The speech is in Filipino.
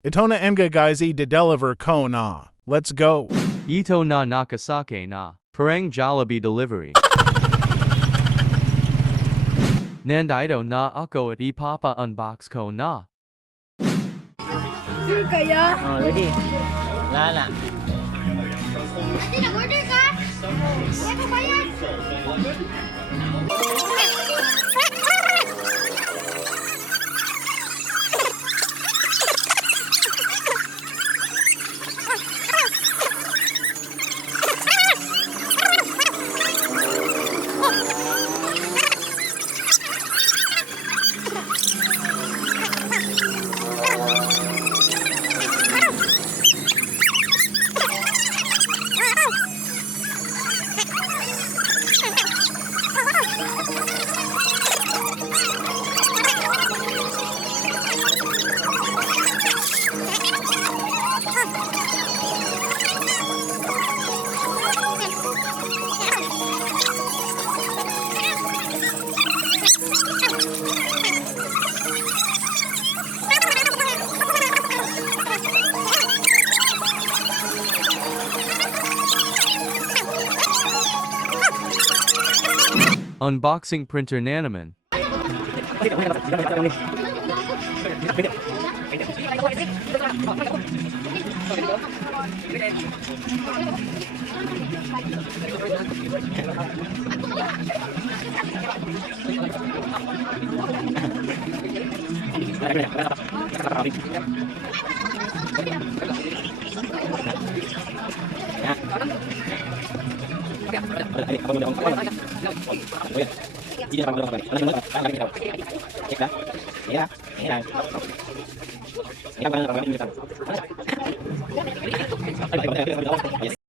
Ito na mga guys i-deliver ko na. Let's go. Ito na nakasake na. Parang Jollibee delivery. Nandito na ako at ipapa-unbox ko na. Sure kaya? Oh, ready. Wala na. Ate, nag-order ka? Kaya ko bayad? Unboxing printer na naman. Yes.